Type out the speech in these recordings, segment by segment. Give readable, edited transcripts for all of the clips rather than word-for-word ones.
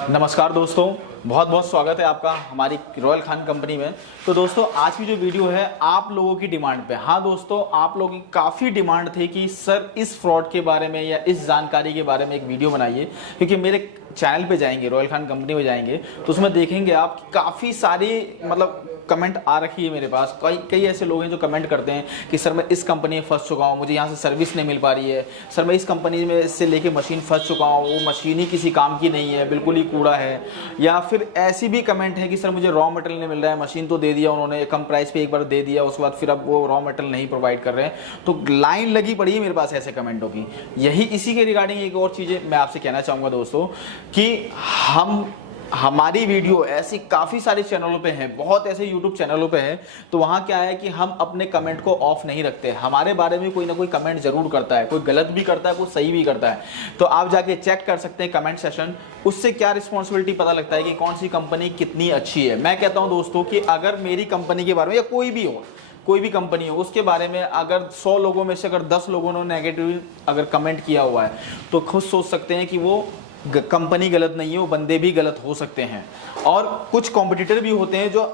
नमस्कार दोस्तों, बहुत बहुत स्वागत है आपका हमारी रॉयल खान कंपनी में। तो दोस्तों आज की जो वीडियो है आप लोगों की डिमांड पे, हाँ दोस्तों आप लोगों की काफ़ी डिमांड थी कि सर इस फ्रॉड के बारे में या इस जानकारी के बारे में एक वीडियो बनाइए, क्योंकि मेरे चैनल पे जाएंगे, रॉयल खान कंपनी में जाएंगे तो उसमें देखेंगे आप काफ़ी सारी कमेंट आ रखी है मेरे पास। कई ऐसे लोग हैं जो कमेंट करते हैं कि सर मैं इस कंपनी में फंस चुका हूँ, मुझे यहाँ से सर्विस नहीं मिल पा रही है, सर मैं इस कंपनी में से लेके मशीन फंस चुका हूँ, वो मशीन ही किसी काम की नहीं है, बिल्कुल ही कूड़ा है। या फिर ऐसी भी कमेंट है कि सर मुझे रॉ मटेरियल नहीं मिल रहा है, मशीन तो दे दिया उन्होंने, कम प्राइस पे एक बार दे दिया, उसके बाद फिर अब वो रॉ मटेरियल नहीं प्रोवाइड कर रहे हैं। तो लाइन लगी पड़ी है मेरे पास ऐसे कमेंटों की। यही इसी के रिगार्डिंग एक और चीज़ें मैं आपसे कहना चाहूँगा दोस्तों कि हमारी वीडियो ऐसी काफ़ी सारे चैनलों पे है, बहुत ऐसे यूट्यूब चैनलों पे है, तो वहाँ क्या है कि हम अपने कमेंट को ऑफ नहीं रखते। हमारे बारे में कोई ना कोई कमेंट जरूर करता है, कोई गलत भी करता है, कोई सही भी करता है। तो आप जाके चेक कर सकते हैं कमेंट सेशन, उससे क्या रिस्पॉन्सिबिलिटी पता लगता है कि कौन सी कंपनी कितनी अच्छी है। मैं कहता हूँ दोस्तों कि अगर मेरी कंपनी के बारे में या कोई भी कंपनी हो उसके बारे में अगर 100 लोगों में से अगर 10 लोगों ने नेगेटिव अगर कमेंट किया हुआ है तो खुद सोच सकते हैं कि वो कंपनी गलत नहीं है, वो बंदे भी गलत हो सकते हैं। और कुछ कॉम्पिटिटर भी होते हैं जो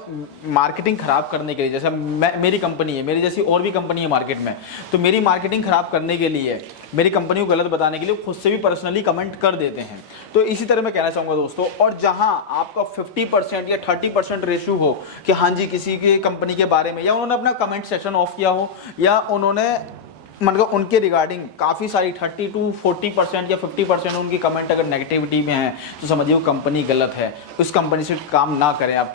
मार्केटिंग खराब करने के लिए, जैसे मेरी कंपनी है, मेरी जैसी और भी कंपनी है मार्केट में, तो मेरी मार्केटिंग खराब करने के लिए, मेरी कंपनी को गलत बताने के लिए खुद से भी पर्सनली कमेंट कर देते हैं। तो इसी तरह मैं कहना चाहूँगा दोस्तों, और जहां आपका 50% या 30% रेशियो हो कि हाँ जी किसी की कंपनी के बारे में, या उन्होंने अपना कमेंट सेशन ऑफ किया हो, या उन्होंने मतलब उनके रिगार्डिंग काफ़ी सारी 30 to 40% या 50% उनकी कमेंट अगर नेगेटिविटी में है तो समझिए वो कंपनी गलत है, उस कंपनी से काम ना करें आप,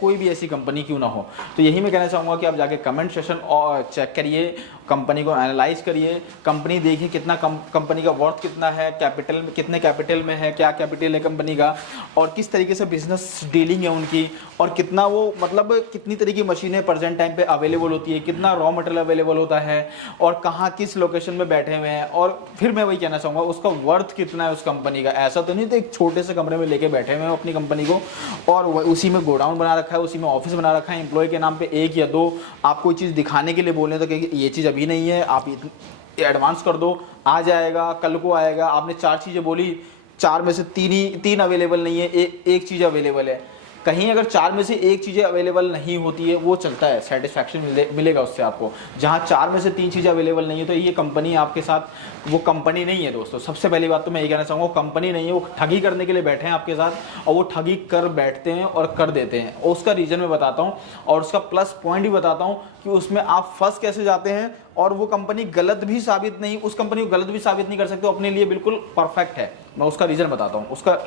कोई भी ऐसी कंपनी क्यों ना हो। तो यही मैं कहना चाहूँगा कि आप जाके कमेंट सेशन और चेक करिए, कंपनी को एनालाइज करिए, कंपनी देखिए कितना कंपनी का वर्थ कितना है, कैपिटल में कितने कैपिटल में है, क्या कैपिटल है कंपनी का, और किस तरीके से बिजनेस डीलिंग है उनकी, और कितना वो कितनी तरह की मशीनें प्रेजेंट टाइम पे अवेलेबल होती है, कितना रॉ मटेरियल अवेलेबल होता है, और कहाँ किस लोकेशन में बैठे हुए हैं। और फिर मैं वही कहना चाहूँगा उसका वर्थ कितना है उस कंपनी का। ऐसा तो नहीं तो एक छोटे से कमरे में लेके बैठे हुए हैं अपनी कंपनी को, और उसी में गोडाउन बना रखा है, उसी में ऑफिस बना रखा है, एम्प्लॉय के नाम पे 1 या 2 आप कोई चीज़ दिखाने के लिए बोले तो ये चीज़ अभी नहीं है, आप एडवांस कर दो, आ जाएगा, कल को आएगा। आपने 4 चीज़ें बोली, 4 में से 3 अवेलेबल नहीं है, एक चीज़ अवेलेबल है। कहीं अगर 4 में से 1 चीज़ें अवेलेबल नहीं होती है वो चलता है, सेटिस्फैक्शन मिलेगा उससे आपको। जहाँ 4 में से 3 चीज़ें अवेलेबल नहीं है तो ये कंपनी आपके साथ वो कंपनी नहीं है दोस्तों। सबसे पहली बात तो मैं ये कहना चाहूँगा, वो कंपनी नहीं है, वो ठगी करने के लिए बैठे हैं आपके साथ, और वो ठगी कर बैठते हैं और कर देते हैं। और उसका रीज़न मैं बताता हूँ और उसका प्लस पॉइंट भी बताता हूँ कि उसमें आप फंस कैसे जाते हैं, और वो कंपनी गलत भी साबित नहीं, उस कंपनी को गलत भी साबित नहीं कर सकते, अपने लिए बिल्कुल परफेक्ट है। मैं उसका रीज़न बताता हूँ, उसका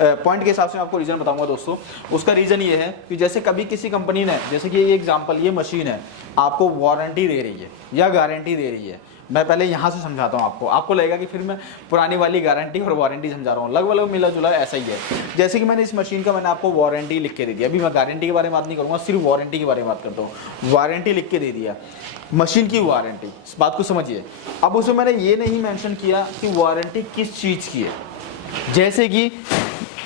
पॉइंट के हिसाब से मैं आपको रीज़न बताऊंगा दोस्तों। उसका रीज़न ये है कि जैसे कभी किसी कंपनी ने, जैसे कि ये एग्जांपल, ये मशीन है, आपको वारंटी दे रही है या गारंटी दे रही है। मैं पहले यहाँ से समझाता हूँ आपको लगेगा कि फिर मैं पुरानी वाली गारंटी और वारंटी समझा रहा हूँ, लगभग मिला जुला ऐसा ही है। जैसे कि मैंने इस मशीन का मैंने आपको वारंटी लिख के दे दिया, अभी मैं गारंटी के बारे में बात नहीं करूँगा, सिर्फ वारंटी के बारे में बात करता हूँ। वारंटी लिख के दे दिया, मशीन की वारंटी, इस बात को समझिए। अब उसमें मैंने ये नहीं मेंशन किया कि वारंटी किस चीज़ की है। जैसे कि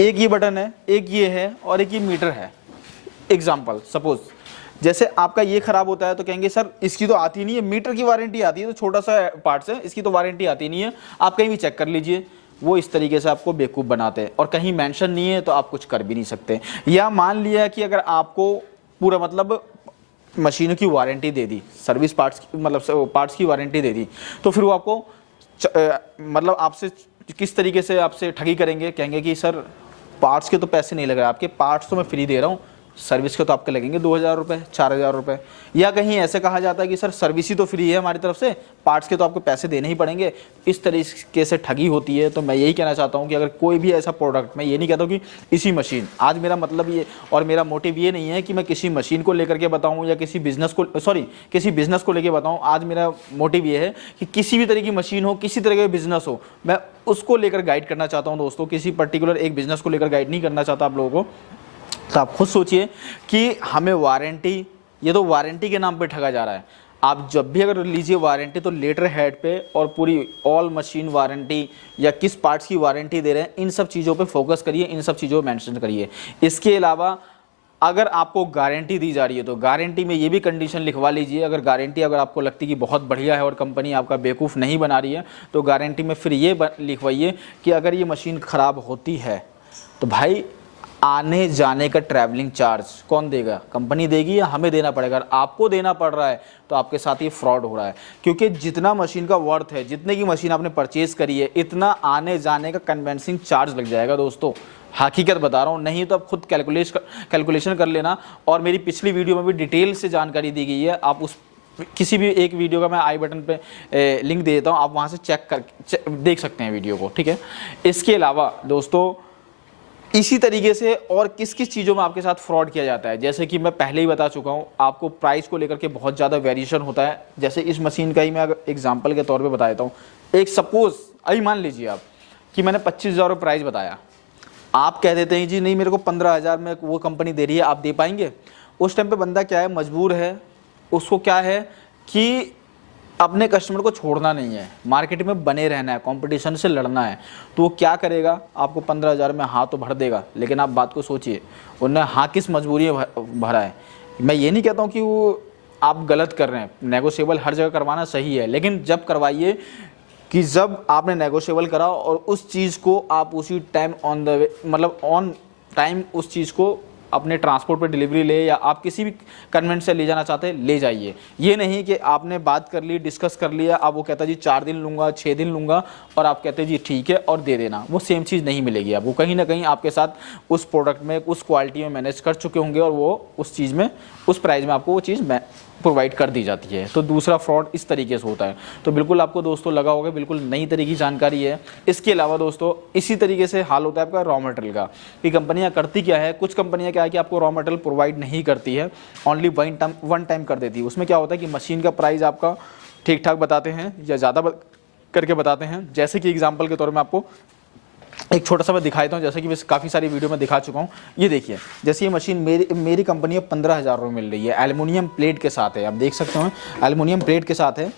एक ये बटन है, एक ये है, और एक ये मीटर है। एग्जाम्पल सपोज जैसे आपका ये खराब होता है तो कहेंगे सर इसकी तो आती नहीं है, मीटर की वारंटी आती है, तो छोटा सा पार्ट्स है, इसकी तो वारंटी आती नहीं है, आप कहीं भी चेक कर लीजिए। वो इस तरीके से आपको बेवकूफ़ बनाते हैं, और कहीं मेंशन नहीं है तो आप कुछ कर भी नहीं सकते। या मान लिया कि अगर आपको पूरा मशीनों की वारंटी दे दी, सर्विस पार्ट्स पार्ट्स की वारंटी दे दी, तो फिर वो आपको आपसे किस तरीके से आपसे ठगी करेंगे, कहेंगे कि सर पार्ट्स के तो पैसे नहीं लग रहे, आपके पार्ट्स तो मैं फ्री दे रहा हूँ, सर्विस के तो आपके लगेंगे 2000 रुपये, 4000 रुपये। या कहीं ऐसे कहा जाता है कि सर सर्विस ही तो फ्री है हमारी तरफ से, पार्ट्स के तो आपको पैसे देने ही पड़ेंगे। इस तरीके से ठगी होती है। तो मैं यही कहना चाहता हूँ कि अगर कोई भी ऐसा प्रोडक्ट, मैं ये नहीं कहता हूँ कि इसी मशीन, आज मेरा मतलब ये और मेरा मोटिव ये नहीं है कि मैं किसी मशीन को लेकर के बताऊँ या किसी बिजनेस को लेकर बताऊँ। आज मेरा मोटिव ये है कि किसी भी तरह की मशीन हो, किसी तरह का बिजनेस हो, मैं उसको लेकर गाइड करना चाहता हूँ दोस्तों। किसी पर्टिकुलर एक बिजनेस को लेकर गाइड नहीं करना चाहता आप लोगों को। तो आप खुद सोचिए कि हमें वारंटी, ये तो वारंटी के नाम पे ठगा जा रहा है। आप जब भी अगर लीजिए वारंटी तो लेटर हेड पे और पूरी ऑल मशीन वारंटी या किस पार्ट्स की वारंटी दे रहे हैं, इन सब चीज़ों पे फोकस करिए, इन सब चीज़ों को मेंशन करिए। इसके अलावा अगर आपको गारंटी दी जा रही है तो गारंटी में ये भी कंडीशन लिखवा लीजिए। अगर गारंटी अगर आपको लगती है कि बहुत बढ़िया है और कंपनी आपका बेवकूफ़ नहीं बना रही है तो गारंटी में फिर ये लिखवाइए कि अगर ये मशीन ख़राब होती है तो भाई आने जाने का ट्रैवलिंग चार्ज कौन देगा? कंपनी देगी या हमें देना पड़ेगा? अगर आपको देना पड़ रहा है तो आपके साथ ये फ्रॉड हो रहा है, क्योंकि जितना मशीन का वर्थ है, जितने की मशीन आपने परचेज करी है, इतना आने जाने का कन्वेंसिंग चार्ज लग जाएगा दोस्तों। हकीकत बता रहा हूँ, नहीं तो आप खुद कैलकुलेशन कर लेना। और मेरी पिछली वीडियो में भी डिटेल से जानकारी दी गई है, आप उस किसी भी एक वीडियो का मैं आई बटन पे लिंक दे देता हूँ, आप वहाँ से चेक कर देख सकते हैं वीडियो को, ठीक है। इसके अलावा दोस्तों इसी तरीके से और किस किस चीज़ों में आपके साथ फ्रॉड किया जाता है, जैसे कि मैं पहले ही बता चुका हूँ, आपको प्राइस को लेकर के बहुत ज़्यादा वेरिएशन होता है। जैसे इस मशीन का ही मैं अगर एग्जांपल के तौर पे बता देता हूँ, एक सपोज अभी मान लीजिए आप कि मैंने 25,000 प्राइस बताया, आप कह देते हैं जी नहीं मेरे को 15,000 में वो कंपनी दे रही है, आप दे पाएंगे? उस टाइम पर बंदा क्या है, मजबूर है, उसको क्या है कि अपने कस्टमर को छोड़ना नहीं है, मार्केट में बने रहना है, कंपटीशन से लड़ना है। तो वो क्या करेगा, आपको 15,000 में हाँ तो भर देगा, लेकिन आप बात को सोचिए उन्होंने हाँ किस मजबूरी में भरा है। मैं ये नहीं कहता हूँ कि वो आप गलत कर रहे हैं, नेगोशिएबल हर जगह करवाना सही है, लेकिन जब करवाइए कि जब आपने नेगोशिएबल करा और उस चीज़ को आप उसी टाइम ऑन द वे, मतलब ऑन टाइम उस चीज़ को अपने ट्रांसपोर्ट पे डिलीवरी ले, या आप किसी भी कन्वेंट से ले जाना चाहते हैं ले जाइए। ये नहीं कि आपने बात कर ली, डिस्कस कर लिया, अब वो कहता जी 4 दिन लूँगा, 6 दिन लूँगा, और आप कहते हैं जी ठीक है और दे देना, वो सेम चीज़ नहीं मिलेगी आपको। कहीं ना कहीं आपके साथ उस प्रोडक्ट में, उस क्वालिटी में मैनेज कर चुके होंगे और वो उस चीज़ में, उस प्राइस में आपको वो चीज़ प्रोवाइड कर दी जाती है। तो दूसरा फ्रॉड इस तरीके से होता है। तो बिल्कुल आपको दोस्तों लगा होगा बिल्कुल नई तरीके की जानकारी है। इसके अलावा दोस्तों इसी तरीके से हाल होता है आपका रॉ मटेरियल का, कि कंपनियां करती क्या है, कुछ कंपनियां क्या है कि आपको रॉ मटेरियल प्रोवाइड नहीं करती है, ओनली वन टाइम कर देती है। उसमें क्या होता है कि मशीन का प्राइस आपका ठीक ठाक बताते हैं या ज़्यादा करके बताते हैं। जैसे कि एग्जाम्पल के तौर में आपको एक छोटा सा मैं दिखाता हूँ, जैसे कि मैं काफ़ी सारी वीडियो में दिखा चुका हूँ। ये देखिए, जैसे ये मशीन मेरी कंपनी में 15,000 रुपये मिल रही है, एल्युमिनियम प्लेट के साथ है, आप देख सकते हो एल्युमिनियम प्लेट के साथ है।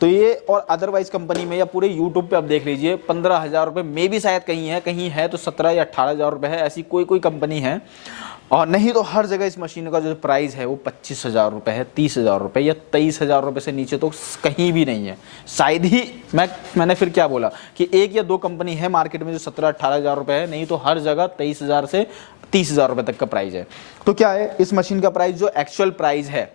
तो ये और अदरवाइज कंपनी में या पूरे यूट्यूब पे आप देख लीजिए 15,000 रुपये में भी शायद कहीं है तो 17 या 18,000 रुपये है, ऐसी कोई कंपनी है। और नहीं तो हर जगह इस मशीन का जो प्राइस है वो 25,000 रुपये है, 30,000 रुपये या 23,000 रुपये से नीचे तो कहीं भी नहीं है। शायद ही मैंने फिर क्या बोला कि 1 या 2 कंपनी है मार्केट में जो 17-18,000 रुपये है, नहीं तो हर जगह 23,000 से 30,000 रुपये तक का प्राइस है। तो क्या है, इस मशीन का प्राइस जो एक्चुअल प्राइस है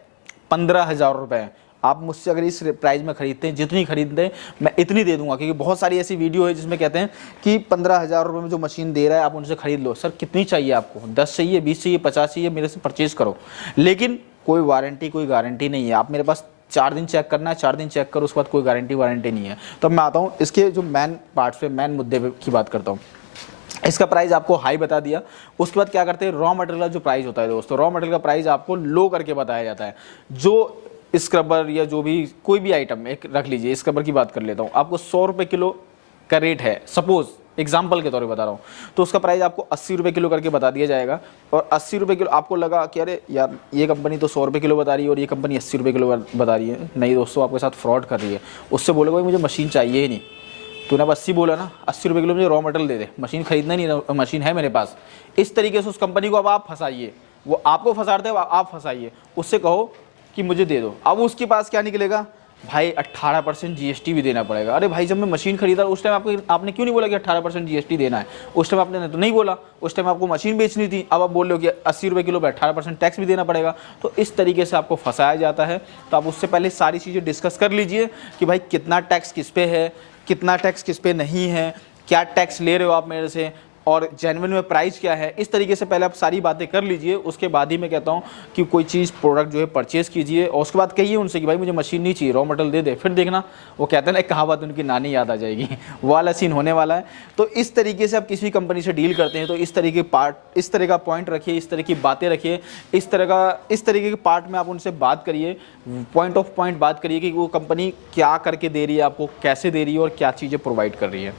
15,000 रुपये है। आप मुझसे अगर इस प्राइस में खरीदते हैं, जितनी खरीदते हैं मैं इतनी दे दूंगा, क्योंकि बहुत सारी ऐसी वीडियो है जिसमें कहते हैं कि 15,000 रुपये में जो मशीन दे रहा है आप उनसे खरीद लो। सर कितनी चाहिए आपको, 10 चाहिए, 20 चाहिए, 50 चाहिए, मेरे से परचेज करो, लेकिन कोई वारंटी कोई गारंटी नहीं है। आप मेरे पास 4 दिन चेक करना है, 4 दिन चेक करो, उसके बाद कोई गारंटी वारंटी नहीं है। तब मैं आता हूँ इसके जो मेन पार्ट्स पे, मेन मुद्दे की बात करता हूँ। इसका प्राइस आपको हाई बता दिया, उसके बाद क्या करते हैं, रॉ मटेरियल का जो प्राइस होता है दोस्तों, रॉ मटेरियल का प्राइस आपको लो करके बताया जाता है। जो स्क्रबर या जो भी कोई भी आइटम एक रख लीजिए, स्क्रबर की बात कर लेता हूँ, आपको 100 रुपये किलो का रेट है, सपोज एग्जाम्पल के तौर पे बता रहा हूँ, तो उसका प्राइस आपको 80 रुपये किलो करके बता दिया जाएगा। और 80 रुपये किलो आपको लगा कि अरे यार ये कंपनी तो 100 रुपये किलो बता रही है और ये कंपनी 80 रुपये किलो बता रही है। नहीं दोस्तों, आपके साथ फ्रॉड कर रही है। उससे बोलेगा भाई मुझे मशीन चाहिए ही नहीं, तूने अब 80 बोला ना, 80 रुपये किलो मुझे रॉ मटेरियल दे दे, मशीन खरीदना नहीं, मशीन है मेरे पास। इस तरीके से उस कंपनी को अब आप फंसाइए, वो आपको फंसाते हो, आप फंसाइए, उससे कहो कि मुझे दे दो। अब उसके पास क्या निकलेगा, भाई 18% जीएसटी भी देना पड़ेगा। अरे भाई जब मैं मशीन खरीदा उस टाइम आपने क्यों नहीं बोला कि 18% जीएसटी देना है? उस टाइम आपने तो नहीं बोला, उस टाइम आपको मशीन बेचनी थी। अब आप बोल रहे हो कि 80 रुपये किलो पे 18% टैक्स भी देना पड़ेगा। तो इस तरीके से आपको फंसाया जाता है। तो आप उससे पहले सारी चीज़ें डिस्कस कर लीजिए कि भाई कितना टैक्स किस पे है, कितना टैक्स किस पे नहीं है, क्या टैक्स ले रहे हो आप मेरे से, और जेन्युइन में प्राइस क्या है। इस तरीके से पहले आप सारी बातें कर लीजिए, उसके बाद ही मैं कहता हूँ कि कोई चीज़ प्रोडक्ट जो है परचेज़ कीजिए। और उसके बाद कहिए उनसे कि भाई मुझे मशीन नहीं चाहिए, रॉ मटेरियल दे दे। फिर देखना वो कहते हैं ना, कहावत उनकी नानी याद आ जाएगी, वो वाला सीन होने वाला है। तो इस तरीके से आप किसी कंपनी से डील करते हैं तो इस तरह का पॉइंट रखिए, इस तरह की बातें रखिए, इस तरीके के पार्ट में आप उनसे बात करिए, पॉइंट बात करिए कि वो कंपनी क्या करके दे रही है आपको, कैसे दे रही है और क्या चीज़ें प्रोवाइड कर रही है।